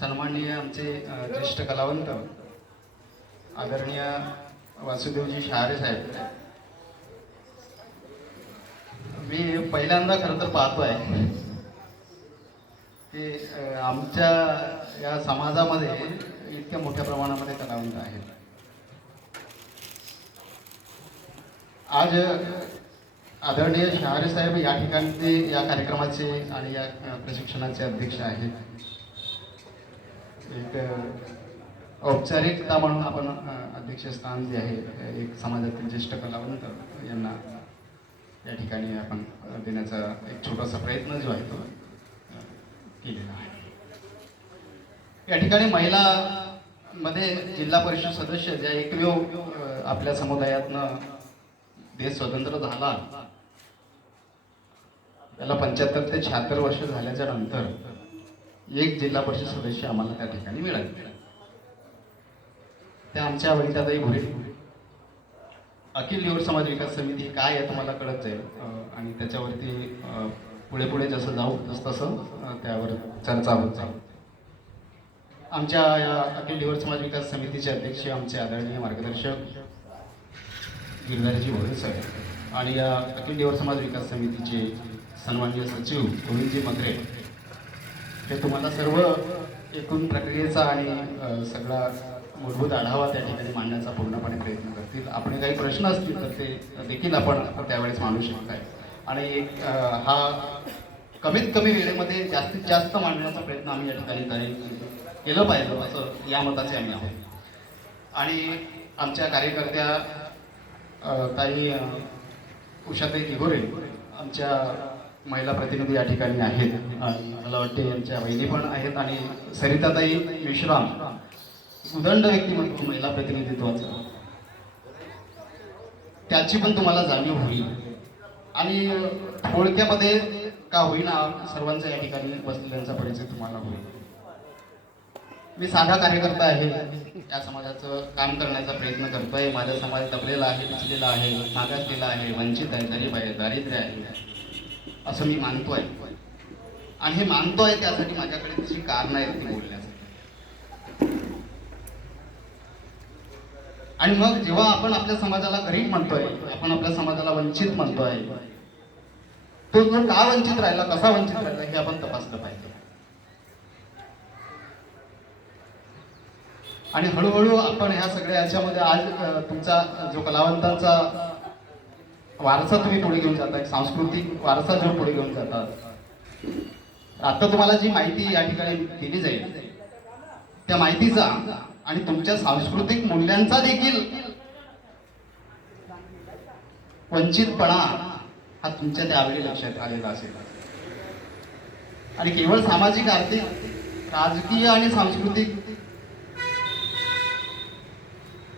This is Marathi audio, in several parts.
सन्माननीय आमचे ज्येष्ठ कलावंत आदरणीय वासुदेवजी शहारे साहेब, मी पहिल्यांदा खरं तर पाहतोय की आमच्या या समाजामध्ये इतक्या मोठ्या प्रमाणामध्ये कलावंत आहेत. आज आदरणीय शहारे साहेब या ठिकाणचे या कार्यक्रमाचे आणि या प्रशिक्षणाचे अध्यक्ष आहेत. एक औपचारिकता म्हणून आपण अध्यक्षस्थान जे आहे एक समाजातील ज्येष्ठ कलावंत यांना या ठिकाणी आपण देण्याचा एक छोटासा प्रयत्न जो आहे तो केलेला आहे. या ठिकाणी महिला मध्ये जिल्हा परिषद सदस्य ज्या एकमेव आपल्या समुदायातनं देश स्वतंत्र झाला, त्याला 75 ते 76 वर्ष झाल्याच्या नंतर एक जिल्हा परिषद सदस्य आम्हाला त्या ठिकाणी मिळाले. त्या आमच्या वनिताताई भुरे. अखिल निवड समाज विकास समिती काय आहे तुम्हाला कळत जाईल आणि त्याच्यावरती पुढे पुढे जसं जाऊ तसं त्यावर चर्चा होत जाईल. आमच्या या अखिल निवड समाज विकास समितीचे अध्यक्ष आमचे आदरणीय मार्गदर्शक गिरधारीजी भोरे सर आणि या अखिल निवड समाज विकास समितीचे सन्माननीय सचिव गोविंदजी मगरे हे तुम्हाला सर्व एकूण प्रक्रियेचा आणि सगळा मूलभूत आढावा त्या ठिकाणी मांडण्याचा पूर्णपणे प्रयत्न करतील. आपण काही प्रश्न असतील तर ते देखील आपण त्यावेळेस मांडू शकताय आणि हा कमीत कमी वेळेमध्ये जास्तीत जास्त मांडण्याचा प्रयत्न आम्ही या ठिकाणी केलं पाहिजे असं या मताचे आम्ही आहोत. आणि आमच्या कार्यकर्त्या काही उषाताई दिघोरे आमच्या महिला प्रतिनिधी या ठिकाणी आहेत. मला वाटते यांच्या वहिनी पण आहेत आणि सरिताताई मेश्राम उदंड व्यक्तिमत्व महिला प्रतिनिधित्वाचं, त्याची पण तुम्हाला जाणीव होईल आणि थोडक्यामध्ये का होईना सर्वांचा या ठिकाणी बसलेल्यांचा परिचय तुम्हाला होईल. मी साधा कार्यकर्ता आहे, या समाजाचं काम करण्याचा प्रयत्न करतोय. माझा समाज दबलेला आहे, पिचलेला आहे, मागासलेला आहे, वंचित आहे, गरीब आहे, दारिद्र्य आहे असं मी मानतोय आणि हे मानतोय त्यासाठी माझ्याकडे तशी कारण आहेत ती बोलण्यासाठी. आणि मग जेव्हा आपण आपल्या समाजाला गरीब म्हणतोय, आपण आपल्या समाजाला वंचित म्हणतोय, तो जो का वंचित राहिला, कसा वंचित राहिला हे आपण तपासलं पाहिजे. आणि हळूहळू आपण ह्या सगळ्या याच्यामध्ये आज तुमचा जो कलावंतांचा वारसा तुम्ही पुढे घेऊन जाता, सांस्कृतिक वारसा जो पुढे घेऊन जातात, आता तुम्हाला जी माहिती या ठिकाणी दिली जाईल त्या माहितीचा आणि तुमच्या सांस्कृतिक मूल्यांचा देखील वंचितपणा हा तुमच्या त्यावेळी लक्षात आलेला असेल. आणि केवळ सामाजिक, आर्थिक, राजकीय आणि सांस्कृतिक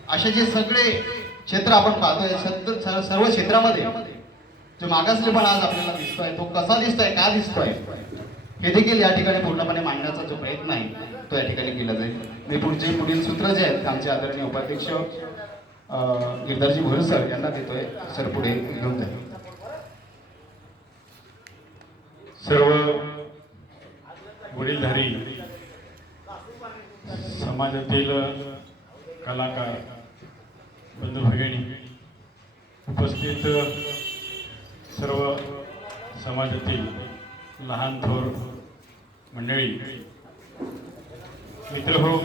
असे जे सगळे क्षेत्र आपण पाहतोय, सर्व क्षेत्रामध्ये जो मागासलेपणा आज आपल्याला दिसतोय तो कसा दिसतोय, का दिसतोय हे देखील या ठिकाणी पूर्णपणे मांडण्याचा जो प्रयत्न आहे तो या ठिकाणी केला जाईल. मी पुढील सूत्र जे आहेत आमचे आदरणीय उपाध्यक्ष गिरधारजी भोरे सर यांना देतोय. सर पुढे घेऊन जाईल. सर्व वडीलधारी समाजातील कलाकार बंधू भगिनी, उपस्थित सर्व समाजातील लहान थोर मंडळी, मित्रहो,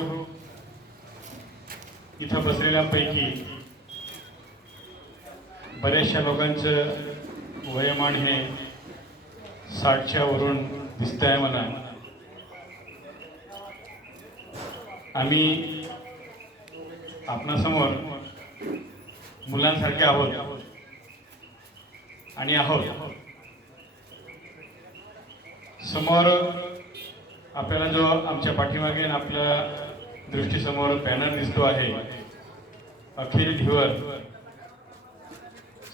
इथं बसलेल्यापैकी बऱ्याचशा लोकांचं वयोमान हे 60च्या वरून दिसत आहे मला. आम्ही आपणासमोर मुलांसारखे आहोत आणि आहोत. समोर आपल्याला जो आमच्या पाठीमागे आपल्या दृष्टीसमोर बॅनर दिसतो आहे, अखिल धिवर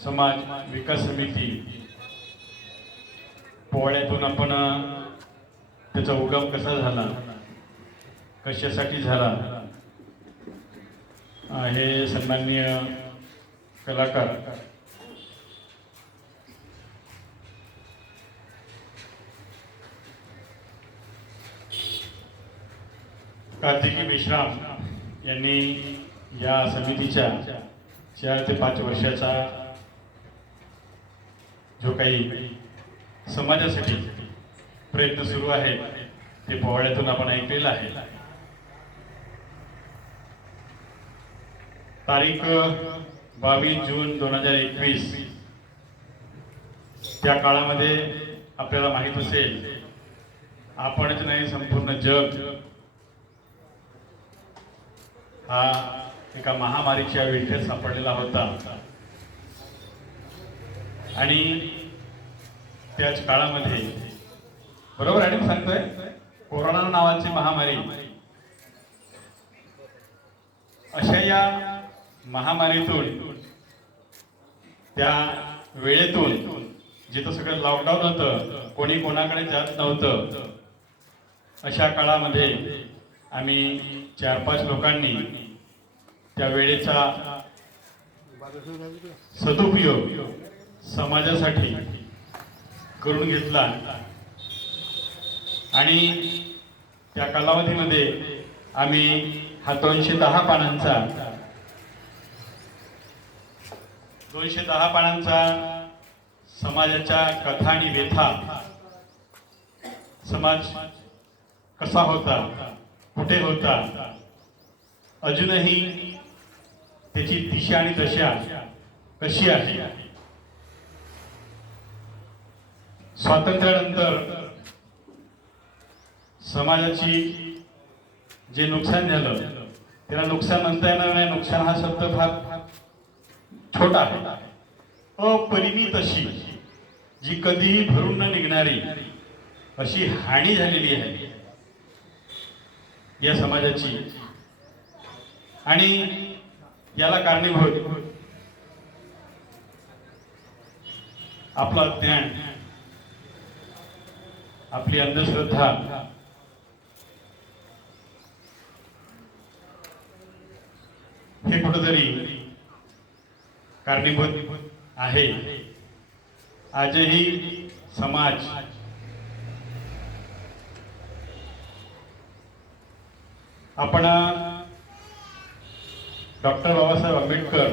समाज विकास समिती, पोवाड्यातून आपण त्याचा उगम कसा झाला, कशासाठी झाला, हे सन्माननीय कलाकार कार्तिकी मेश्राम यांनी या समितीच्या 4 ते 5 वर्षाचा जो काही समाजासाठी प्रयत्न सुरू आहे ते पोवाड्यातून आपण ऐकलेलं आहे. तारीख 22 जून 2021 त्या काळामध्ये आपल्याला माहित असेल, आपणच नाही संपूर्ण जग हा एका महामारीच्या विळख्यात सापडलेला होता. आणि त्याच काळामध्ये, बरोबर आहे ना सांगतोय, कोरोना नावाची महामारी, अशा या महामारीतून, त्या वेळेतून, जिथं सगळं लॉकडाऊन होतं, कोणी कोणाकडे जात नव्हतं, अशा काळामध्ये आम्ही 4-5 लोकांनी त्या वेळेचा सदुपयोग समाजासाठी करून घेतला. आणि त्या कालावधीमध्ये आम्ही हा 210 पानांचा समाजाच्या कथा आणि व्यथा, समाज कसा होता, कुठे होता, अजूनही त्याची दिशा आणि दशा कशी आहे, स्वातंत्र्यानंतर समाजाची जे नुकसान झालं त्याला नुकसान म्हणता येणार नाही. नुकसान हा शब्द फार छोटा आहे. अपरिमित अशी, जी कधीही भरून न निघणारी अशी हानी झालेली आहे या समाजाची. आणि याला कारणीभूत आपलं अज्ञान, आपली अंधश्रद्धा, हे कुठेतरी कारणीभूत आहे. आजही समाज आपण डॉक्टर बाबासाहेब आंबेडकर,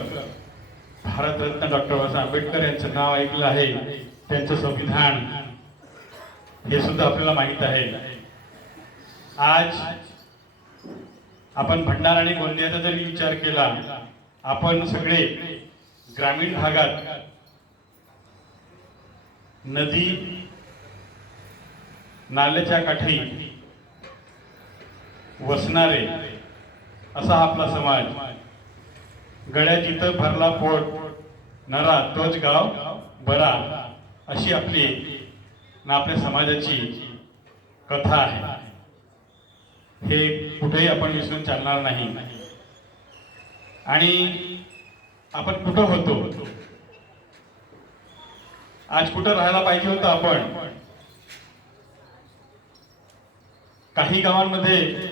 भारतरत्न डॉक्टर बाबासाहेब आंबेडकर यांचं नाव ऐकलं आहे. त्यांचं संविधान हे सुद्धा आपल्याला माहित आहे. आज आपण भंडारा आणि गोंदियाचा जरी विचार केला, आपण सगळे ग्रामीण भागात नदी नाल्याच्या काठी वसणारे असा आपला समाज. गड्या जिथं भरला पोट नरा तोच गाव बरा, अशी आपली ना आपल्या समाजाची कथा आहे. हे कुठेही आपण विसरून चालणार नाही. आणि आपण कुठं होतो, आज कुठं राहायला पाहिजे होतं आपण. काही गावांमध्ये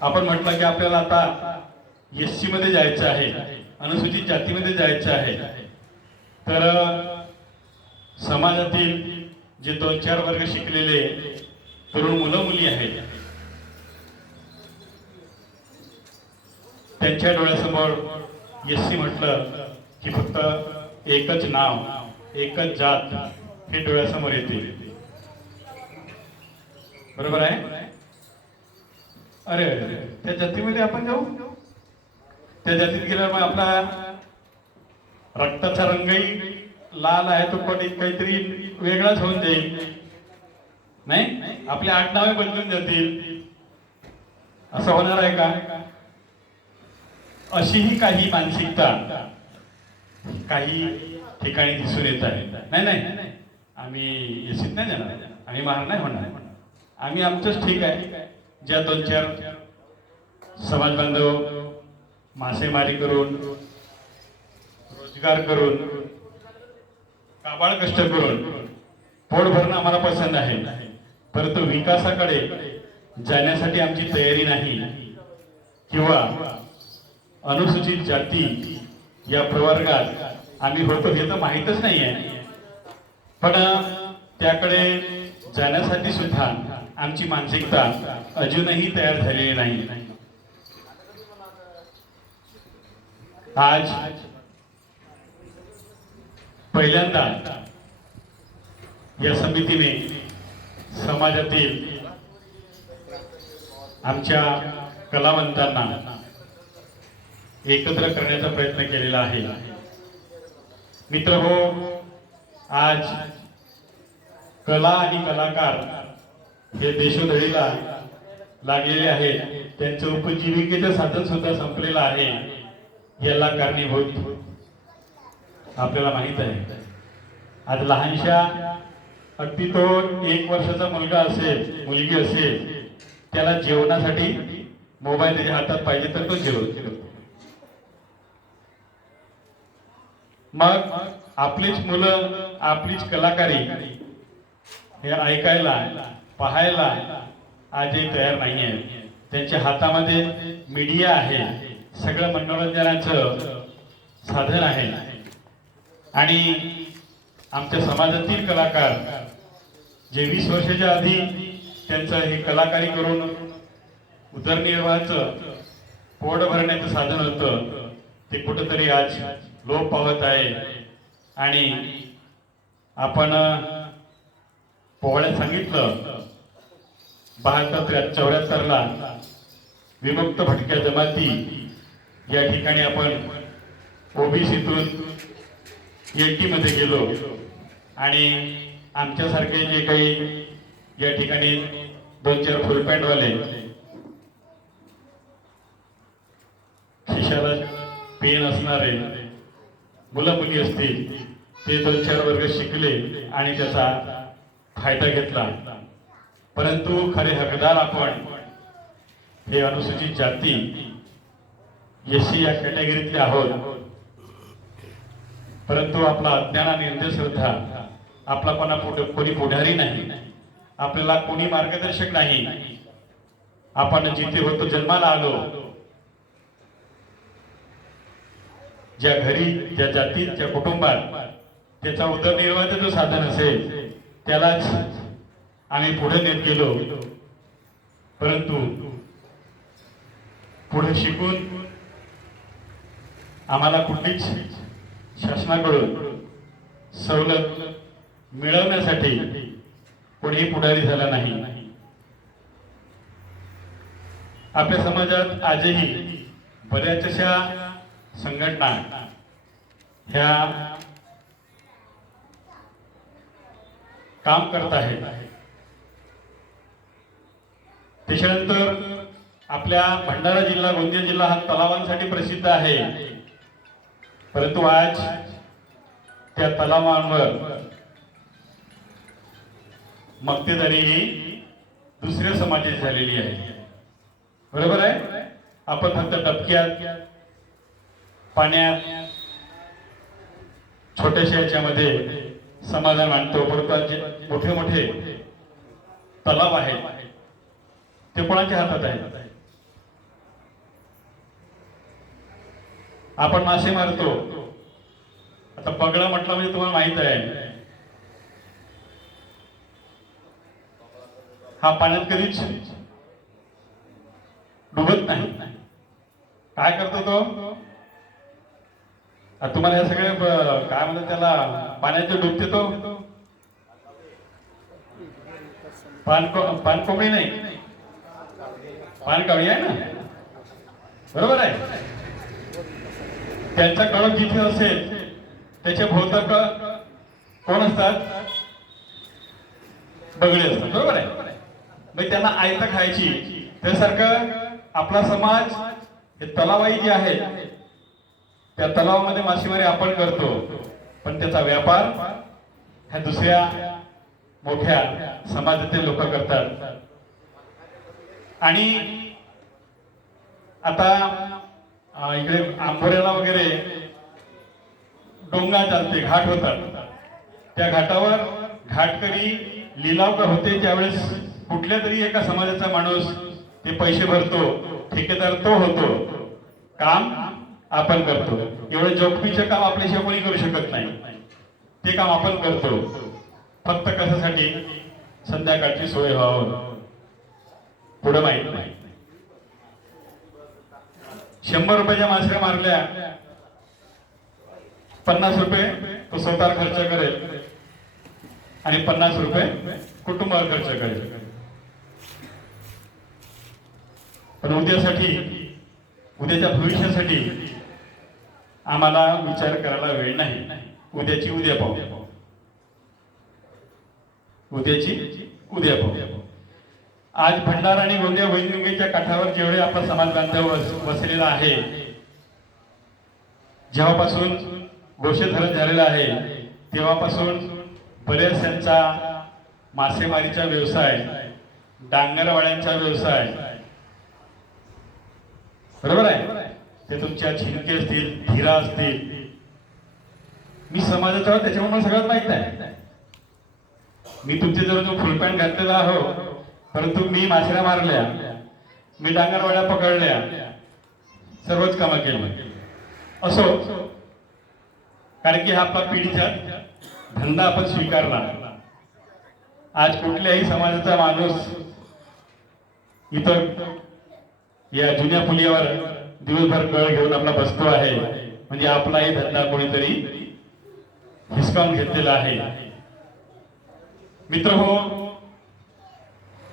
आपण म्हटलं की आपल्याला आता SC मध्ये जायचं आहे, अनुसूचित जातीमध्ये जायचं आहे. तर समाजातील जे 2-4 वर्ग शिकलेले तरुण मुलं मुली आहेत, त्यांच्या डोळ्यासमोर SC म्हटलं की फक्त एकच नाव, एकच जात हे डोळ्यासमोर येते. बरोबर आहे? अरे त्या जातीमध्ये आपण जाऊ, त्या जातीत गेल्यावर आपला रक्ताचा रंगही लाल आहे, तो पण काहीतरी वेगळाच होऊन जाईल. नाही, आपले आडनावे बदलून जातील. असं होणार आहे का? अशीही काही मानसिकता काही ठिकाणी दिसून येत आहे. नाही नाही, आम्ही SCत नाही जाणार, आम्ही महार नाही होणार, आम्ही आमचंच ठीक आहे. ज्या 2-4 समाज बांधव मासेमारी करून, रोजगार करून, काबाड कष्ट करून पोट भरणं आम्हाला पसंत आहे, परंतु विकासाकडे जाण्यासाठी आमची तयारी नाही. किंवा अनुसूचित जाती या प्रवर्गात आम्ही होतो हे तर माहीतच नाही आहे, पण त्याकडे जाण्यासाठी सुद्धा आमची मानसिकता अजूनही तयार झालेली नाही. आज पहिल्यांदा या समितीने समाजातील आमच्या कलावंतांना एकत्र करण्याचा प्रयत्न केलेला आहे. मित्रहो, आज कला आणि कलाकार हे देशोधडीला लागलेले आहेत. त्यांचं उपजीविकेचं साधन सुद्धा संपलेलं आहे. याला कारणीभूत आपल्याला माहित आहे. आज लहानशा अगदी तो 1 वर्षाचा मुलगा असेल, मुलगी असेल, त्याला जेवणासाठी मोबाईल त्याच्या हातात पाहिजे तर तो जेवतो. मग आपलीच मुलं, आपलीच कलाकारी हे ऐकायला, पाहायला आजही तयार नाही आहे. त्यांच्या हातामध्ये मीडिया आहे, सगळं मनोरंजनाचं साधन आहे. आणि आमच्या समाजातील कलाकार जे 20 वर्षाच्या आधी त्यांचं हे कलाकारी करून उदरनिर्वाहाचं पोट भरण्याचं साधन होतं, ते कुठंतरी आज लोप पावत आहे. आणि आपण पोवाड्यात सांगितलं 74ला विमुक्त भटक्या जमाती या ठिकाणी आपण ओबीसीतून एटी मध्ये गेलो आणि आमच्यासारखे जे काही या ठिकाणी 2-4 फुलपॅन्टवाले खिशाला पेन असणारे मुलं मुली असतील, ते 2-4 वर्ग शिकले आणि त्याचा फायदा घेतला. परंतु खरे हकदार आपण हे अनुसूचित जाती एससी या कॅटेगरीतले आहोत. परंतु आपला अज्ञान आणि अंधश्रद्धा, आपला कोणी पुढारी नाही, आपल्याला कोणी मार्गदर्शक नाही. आपण जिथे होतो, जन्माला आलो, ज्या घरी, ज्या जातीत, ज्या कुटुंबात त्याचा उदरनिर्वाहाचं जो साधन असेल त्यालाच आम्ही पुढे नेत गेलो. परंतु पुढे शिकून आम्हाला कुठलीच शासनाकडून सवलत मिळवण्यासाठी कोणीही पुढारी झाला नाही. आपल्या समाजात आजही बऱ्याचशा संघटना ह्या काम करत आहेत. त्याच्यानंतर आपल्या भंडारा जिल्हा, गोंदिया जिल्हा हा तलावांसाठी प्रसिद्ध आहे. परंतु आज त्या तलावांवर मक्तेदारी ही दुसऱ्या समाजाची झालेली आहे. बरोबर आहे. आपण फक्त डबक्यात, पाण्यात, छोट्याशा याच्यामध्ये समाधान मानतो. परंतु जे मोठे मोठे तलाव आहेत ते कोणाच्या हातात आहेत? आपण मासे मारतो. आता पगडा म्हटलं म्हणजे तुम्हाला माहित आहे, हा पाण्यात कधीच डुबत नाही. काय करतो तो? तुम्हाला हे सगळे काय म्हणतात त्याला, पाण्याचे डुबते तो पानकोंबडी नाही, पानकावळी आहे ना, बरोबर आहे. त्यांचा कळप जिथे असेल त्याच्या भोवताक कोण असतात? बगळे असतात. बरोबर आहे. मग त्यांना आयता खायची. त्यासारखं आपला समाज हे तलावाई जे आहे त्या तलावामध्ये मासेमारी आपण करतो, पण त्याचा व्यापार ह्या दुसऱ्या मोठ्या समाजातील लोक करतात. आणि आता इकडे आंबोऱ्याला वगैरे डोंगा चालते, घाट होतात. त्या घाटावर घाटकरी लिलाव होते, त्यावेळेस कुठल्या तरी एका समाजाचा माणूस ते पैसे भरतो, ठेकेदार तो होतो, काम आपण करतो. एवढं जोखमीचं काम आपल्याशिवाय कोणी करू शकत नाही. ते काम आपण करतो फक्त कशासाठी? संध्याकाळची सोय व्हावं. पुढे माहित नाही. 100 रुपयाच्या मासळ्या मारल्या, 50 रुपये तो स्वतः खर्च करेल आणि 50 रुपये कुटुंबावर खर्च करेल. पण उद्यासाठी, उद्याच्या भविष्यासाठी आम्हाला विचार करायला वेळ नाही. उद्याची उद्या पाहू, उद्याची उद्या पाहू. आज भंडारा आणि गोंदिया वैनगंगेच्या काठावर जेवढे आपला समाज बांधव वसलेला आहे, जेव्हापासून गोष्टधरण झालेला आहे तेव्हापासून बरेच त्यांचा मासेमारीचा व्यवसाय, डांगरवाड्यांचा व्यवसाय, बरोबर आहे, ते तुमच्या झिंके असतील, धीरा असतील. मी समाजाचा आहोत त्याच्यामुळे मला सगळ्यात माहित आहे. मी तुमचे जवळ जो फुल पॅन्ट घातलेला आहो, परंतु मी मासळ्या मारल्या, मी डांगरवाड्या पकडल्या, सर्वच कामं केली. असो, कारण की हा आपला पिढीचा धंदा आपण स्वीकारला. आज कुठल्याही समाजाचा माणूस इथं या जुन्या पुलियावर दिवसभर कळ घेऊन आपला बसतो आहे, म्हणजे आपलाही धंदा कोणीतरी हिसकावून घेतलेला आहे. मित्र हो,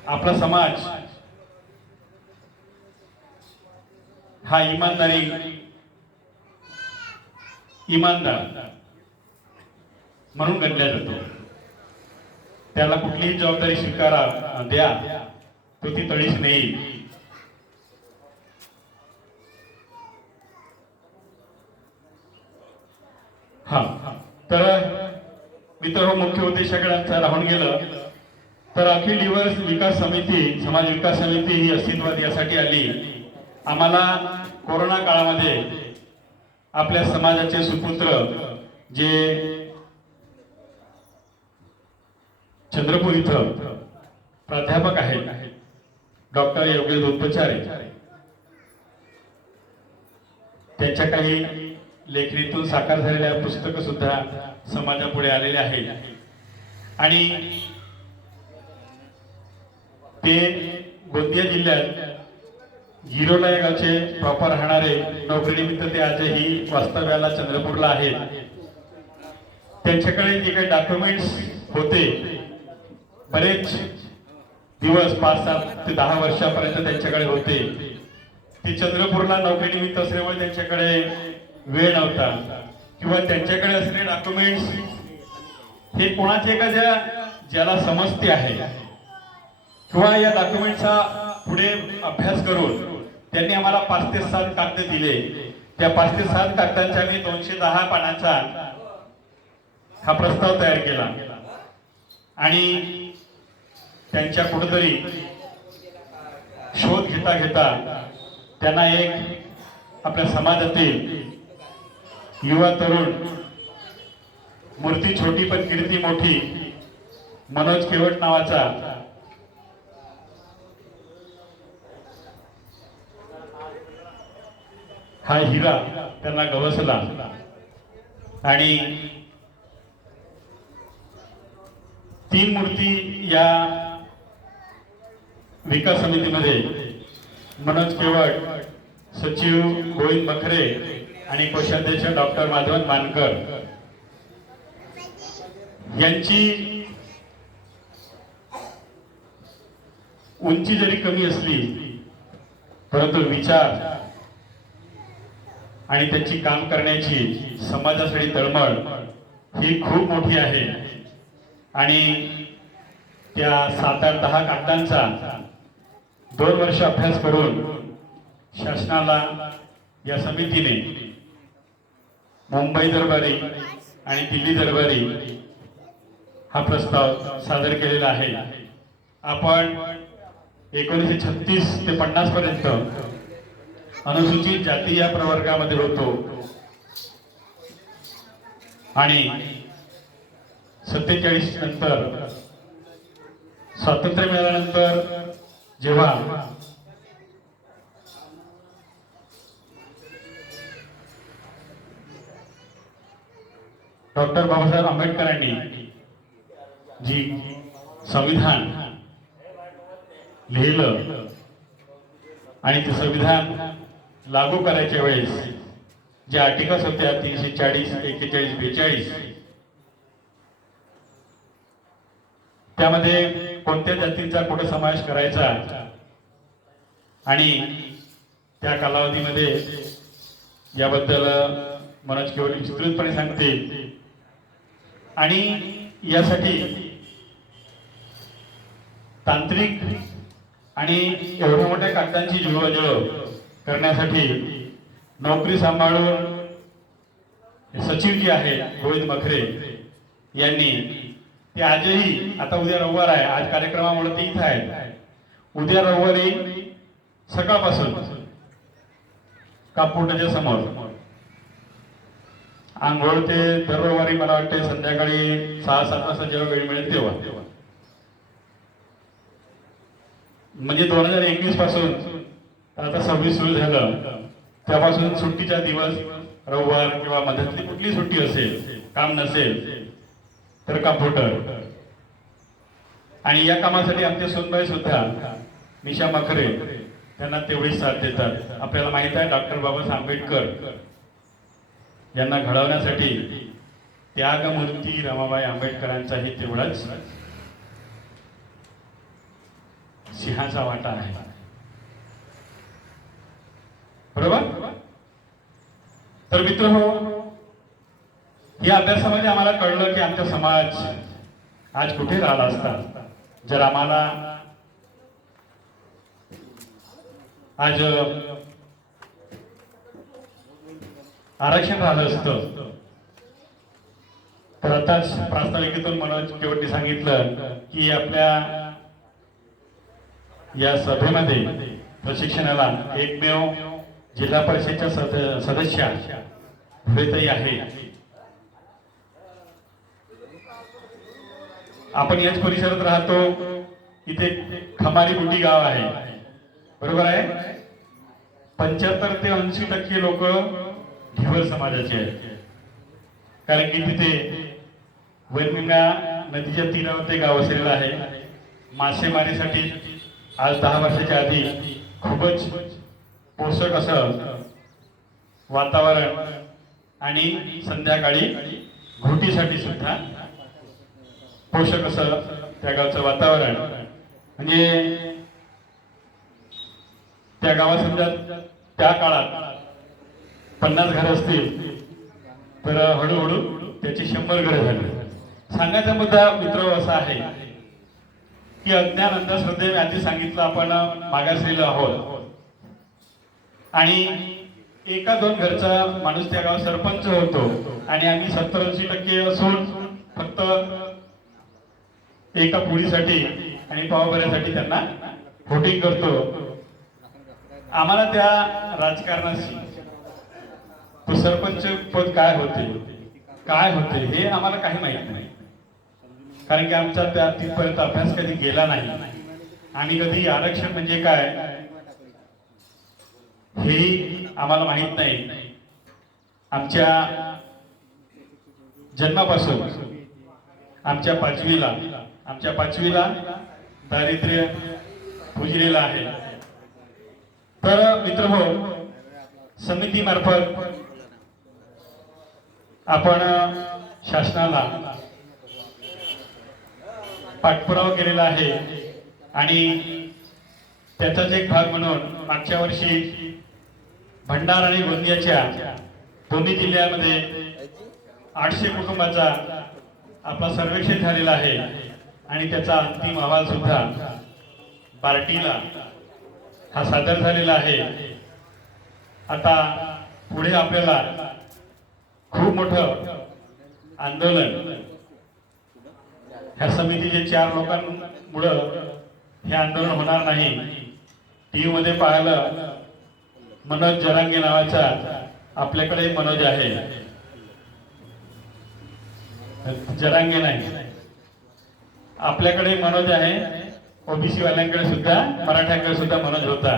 आपला समाज हा इमानदार म्हणून गणला जातो. त्याला कुठलीही जबाबदारी स्वीकारा द्या, तो ती तडीच नाही. हा, तर मित्र हो, मुख्य उद्देशाकडे आमचा राहून गेलं तर अखिल दिवस विकास समिती, समाज विकास समिती ही अस्तित्वात यासाठी आली. आम्हाला कोरोना काळामध्ये आपल्या समाजाचे सुपुत्र जे चंद्रपूर इथं प्राध्यापक आहेत, डॉक्टर योगेश उपचारे, त्यांच्या काही लेखणीतून साकार झालेल्या पुस्तकं सुद्धा समाजापुढे आलेले आहेत. आणि ते गोंदिया जिल्ह्यात गिरोला या गावचे प्रॉपर राहणारे, नोकरीनिमित्त ते आजही वास्तव्याला चंद्रपूरला आहेत. त्यांच्याकडे जे काही डॉक्युमेंट्स होते, बरेच दिवस 5-7 ते 10 वर्षापर्यंत त्यांच्याकडे होते. ते चंद्रपूरला नोकरीनिमित्त असल्यामुळे त्यांच्याकडे वेळ नव्हता, किंवा त्यांच्याकडे असलेले डॉक्युमेंट्स हे कोणाचे एखाद्या ज्याला समजते आहे, किंवा या डॉक्युमेंटचा पुढे अभ्यास करून त्यांनी आम्हाला 5 ते 7 कागद दिले. त्या 5 ते 7 कागदांचा मी 210 पानांचा हा प्रस्ताव तयार केला. आणि त्यांच्या कुठेतरी शोध घेता घेता त्यांना एक आपल्या समाजातील युवा तरुण, मूर्ती छोटी पण कीर्ती मोठी, मनोज केवट नावाचा हा हिरा त्यांना गवसला. आणि 3 मूर्ती या विकास समितीमध्ये मनोज केवट, सचिव गोविंद बखरे आणि कोषाध्यक्ष डॉक्टर माधवन मानकर यांची उंची जरी कमी असली, परंतु विचार आणि त्यांची काम करण्याची समाजासाठी तळमळ ही खूप मोठी आहे. आणि त्या 7-8-10 कागदांचा 2 वर्ष अभ्यास करून शासनाला या समितीने मुंबई दरबारी आणि दिल्ली दरबारी हा प्रस्ताव सादर केलेला आहे. आपण 1936 ते 50 पर्यंत अनुसूचित जाती या प्रवर्गामध्ये होतो, आणि 47 नंतर स्वातंत्र्य मिळाल्यानंतर जेव्हा डॉक्टर बाबासाहेब आंबेडकरांनी जी संविधान लिहिलं आणि ते संविधान लागू करायच्या वेळेस ज्या आर्टिकल्स होत्या 340, 41, 42 त्यामध्ये कोणत्या जातींचा कुठे समावेश करायचा आणि त्या कालावधीमध्ये याबद्दल मनोज केवळ विस्तृतपणे सांगते. आणि यासाठी तांत्रिक आणि एवढ्या मोठ्या कागदांची जुळवाजुळव करण्यासाठी नोकरी सांभाळून सचिव जे आहे रोहित मखरे यांनी ते आजही, आता उद्या रविवार आहे, आज कार्यक्रमामुळे ते इथं आहेत, उद्या रविवारी सकाळपासून कापूरच्या समोर आंघोळ ते दर रविवारी मला वाटते संध्याकाळी 6-7 वाजता जेव्हा वेळ मिळेल तेव्हा, म्हणजे 2021 पासून आता 26 सुरू झालं त्यापासून सुट्टीचा दिवस रविवार किंवा मध्यातली कुठली सुट्टी असेल, काम नसेल तर कॉम्प्युटर. आणि या कामासाठी आमचे सोनबाई सुद्धा निशा मखरे त्यांना तेवढीच साथ देतात. आपल्याला माहित आहे डॉक्टर बाबासाहेब आंबेडकर यांना घडवण्यासाठी त्यागमूर्ती रमाबाई आंबेडकरांचाही तेवढाच सिंहाचा वाटा आहे. बरोबर. तर मित्रहो, या अभ्यासामध्ये आम्हाला कळलं की आमचा समाज आज कुठे राहिला असता जर आम्हाला आज आरक्षण राहिलं असतं. तर आताच प्रास्ताविकेतून मनोज केवटने सांगितलं की आपल्या या सभेमध्ये प्रशिक्षणाला एकमेव जिल्हा परिषदेच्या सदस्या भुलेताई आहे. आपण याच परिसरात राहतो. इथे खमारी बुटी गाव आहे, बरोबर आहे. 75 ते 80% लोक ढिवर समाजाचे आहेत, कारण की तिथे वैनगंगा नदीच्या तीरावर ते गाव वसलेलं आहे. मासेमारीसाठी आज 10 वर्षाच्या आधी खूपच पोषक असं वातावरण आणि संध्याकाळी घोटीसाठी सुद्धा पोषक असं त्या गावचं वातावरण. म्हणजे त्या गावात समजा त्या काळात 50 घरं असतील तर हळूहळू त्याची 100 घरं झाली. सांगायचा मुद्दा मित्र असा आहे की अज्ञान अंधश्रद्धे मी आधी सांगितलं आपण मागासलेलो आहोत. आणि 1-2 घरचा माणूस त्या गावात सरपंच होतो आणि आम्ही 70-80% असून फक्त एका पुढीसाठी आणि पावभऱ्यासाठी त्यांना व्होटिंग करतो. आम्हाला त्या राजकारणाशी तो सरपंच पद काय होते हे आम्हाला काही माहित नाही, कारण की आमचा त्या तिथपर्यंत अभ्यास कधी गेला नाही. आणि कधी आरक्षण म्हणजे काय हेही आम्हाला माहित नाही. आमच्या जन्मापासून आमच्या पाचवीला दारिद्र्य पुजलेलं आहे. तर मित्रहो, समितीमार्फत आपण शासनाला पाठपुरावा केलेला आहे आणि त्याचाच एक भाग म्हणून मागच्या वर्षी भंडारा आणि गोंदियाच्या दोन्ही जिल्ह्यामध्ये 800 कुटुंबाचा आपला सर्वेक्षण झालेला आहे आणि त्याचा अंतिम अहवाल सुद्धा पार्टीला हा सादर झालेला आहे. आता पुढे आपल्याला खूप मोठं आंदोलन ह्या समितीचे 4 लोकांमुळं हे आंदोलन होणार नाही. टीव्ही मध्ये पाहिलं मनोज जरांगे नावाचा आपल्याकडे मनोज आहे, जरांगे नाही, आपल्याकडे मनोज आहे. ओबीसी वाल्यांकडे सुद्धा मराठ्यांकडे सुद्धा मनोज होता.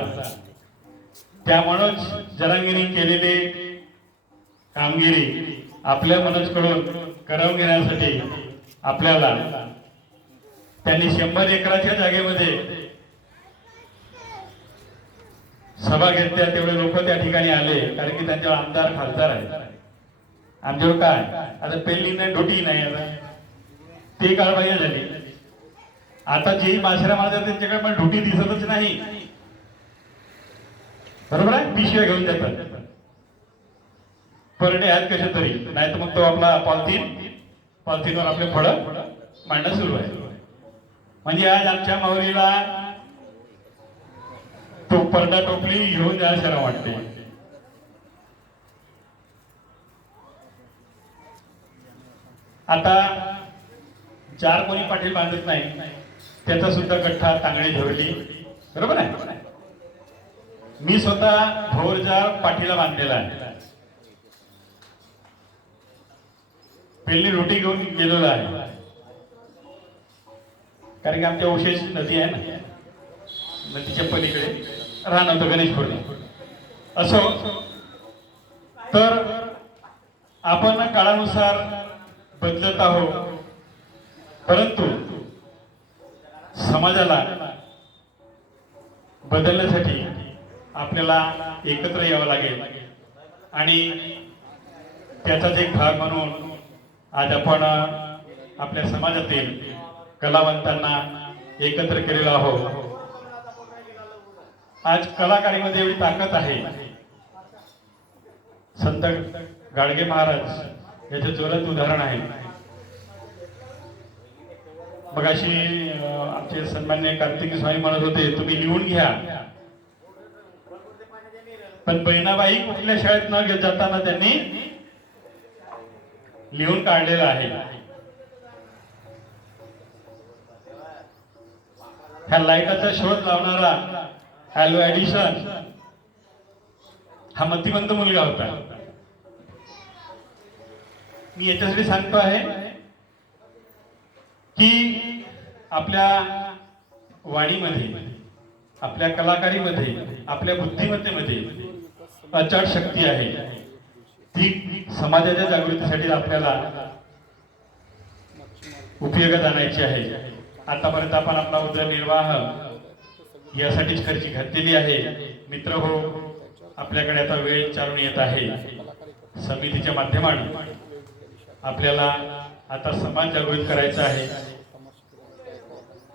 त्या मनोज जरांगेने केलेली कामगिरी आपल्या मनोजकडून करवून घेण्यासाठी आपल्याला त्यांनी 100 एकराच्या जागेमध्ये सभा घेतल्या तेवढे लोक त्या ठिकाणी आले, कारण की त्यांच्यावर आमदार खासदार आहेत. आमच्यावर काय आता पेरली नाही, ढोटी नाही, आता ते कारवाई झाली. आता जे माशरा मारतात त्यांच्याकडे पण ढोटी दिसतच नाही. बरोबर आहे, पिशव्या घेऊन जातात. परडे आहेत कशा तरी, नाही तर मग तो आपला पॉलिथिनवर आपले फळं मांडणं सुरू आहे. म्हणजे आज आमच्या माऊलीला तो परडा टोपली घेऊन जायला शरम वाटते. आता चार कोणी पाटील बांधत नाही, त्याचा सुद्धा गठ्ठा तांगडी धरली. बरोबर आहे. मी स्वतः भोरजार पाठीला बांधलेला आहे. पहिली रोटी घेऊन गेलेलो आहे, कारण की आमच्या उशेष नदी आहे ना, नदीच्या पलीकडे राहणं होतं गणेशपूरला. असो, तर आपण काळानुसार बदलत आहोत, परंतु समाजाला बदलण्यासाठी आपल्याला एकत्र यावं लागेल. आणि त्याचाच एक भाग म्हणून आज आपण आपल्या समाजातील कलावंतांना एकत्र केलेलो आहोत. आज कलाकारीमध्ये एवढी ताकद आहे. संत गाडगे महाराज याचे ज्वलंत उदाहरण आहे. मग अशी आमचे सन्मान्य कार्तिक स्वामी म्हणत होते, तुम्ही लिहून घ्या. पण बहिणाबाई कुठल्या शाळेत न जाताना त्यांनी लिहून काढलेलं आहे. ह्या लाईटाचा शोध लावणारा हॅलो एडिसन हा मतिमंद मुलगा होता. मी याच्यासाठी सांगतो आहे की आपल्या वाणीमध्ये, आपल्या कलाकारीमध्ये, आपल्या बुद्धिमत्तेमध्ये अचाट शक्ती आहे. ती समाजाच्या जागृतीसाठी आपल्याला उपयोगात आणायची आहे. आतापर्यंत आपण आपला उदरनिर्वाह यासाठीच खर्ची घातलेली आहे. मित्र हो, आपल्याकडे आता वेळ चालून येत आहे. समितीच्या माध्यमातून आपल्याला आता समाज जागृत करायचा आहे.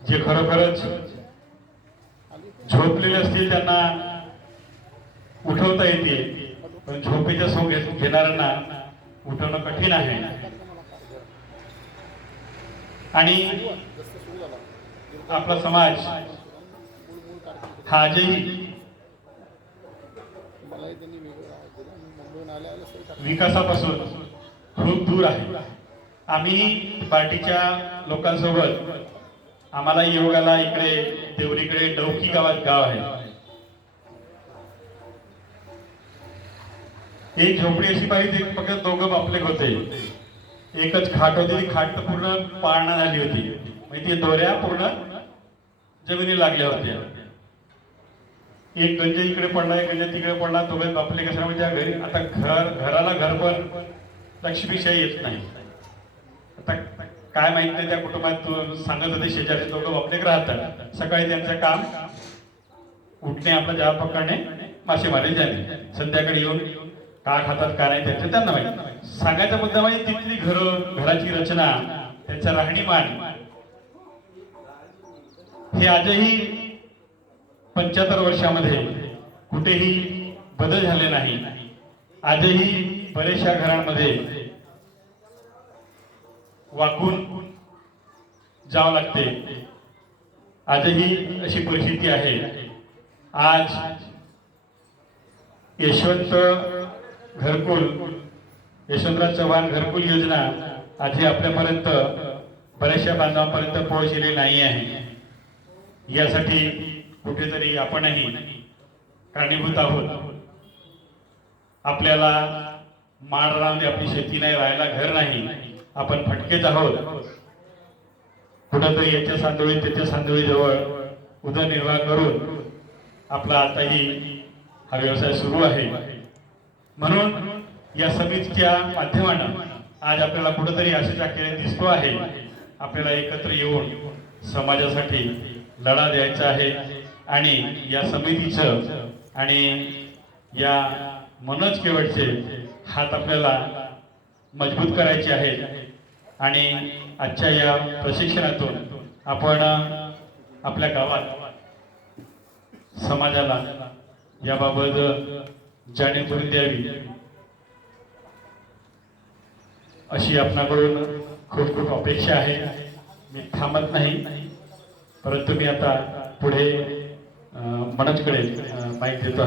जे खरोखरच झोपलेले असतील त्यांना उठवता येते, पण झोपेच्या सो घेणाऱ्यांना उठवणं कठीण आहे. आणि आपला समाज हा आजही विकासापासून खूप दूर आहे. आम्ही पार्टीच्या लोकांसोबत, आम्हाला योगाला इकडे देवरीकडे डौकी गावात गाव आहे. एक झोपडी अशी पाहिजे, फक्त दोघं बापले होते. एकच खाट होती, ती खाट तर पूर्ण पाळणा झाली होती. म्हणजे ती दोऱ्या पूर्ण जमिनीला लागल्या होत्या. एक गंज इकडे पडला, एक गंज तिकडे पडला, दोघे बापले कशा म्हणजे घरी. आता घराला घर पण लक्ष्मीशाही येत नाही. आता काय माहित नाही, त्या कुटुंबात सांगत होते शेजारचे दोघं बापले राहतात. सकाळी त्यांचं काम उठणे, आपला जाळ पकडणे, मासेमारी जाणे. संध्याकाळी येऊन का खातात का नाही त्यांचं त्यांना माहिती. सांगायचा मुद्दा म्हणजे तिथली घराची रचना, त्यांचा राहणीमान हे आजही 75 वर्षामध्ये कुठेही बदल झाले नाही. आजही बऱ्याचशा घरांमध्ये वाकून जावं लागते. आजही अशी परिस्थिती आहे. आज यशवंतराव चव्हाण घरकुल योजना आजही आपल्यापर्यंत बऱ्याचशा बांधवांपर्यंत पोहोचलेली नाही आहे. यासाठी कुठेतरी आपणही कारणीभूत आहोत. आपल्याला माळरानामध्ये आपली शेती नाही, राहायला घर नाही, आपण फटकेच आहोत. कुठंतरी याच्या सांदोळी त्याच्या सांदोळी जवळ उदरनिर्वाह करून आपला आताही हा व्यवसाय सुरू आहे. म्हणून या समितीच्या माध्यमानं आज आपल्याला कुठंतरी आशेचा किरण दिसतो आहे. आपल्याला एकत्र येऊन समाजासाठी लढा द्यायचा आहे. आणि या समितीचं आणि या मनोज केवटचे हात आपल्याला मजबूत करायचे आहेत आणि आजच्या या प्रशिक्षणातून आपण आपल्या गावात समाजाला याबाबत जाणीव द्यावी अशी आपणाकडून खूप खूप अपेक्षा आहे. मी थांबत नाही, परंतु मी आता पुढे मनोजकडे माईक देतो.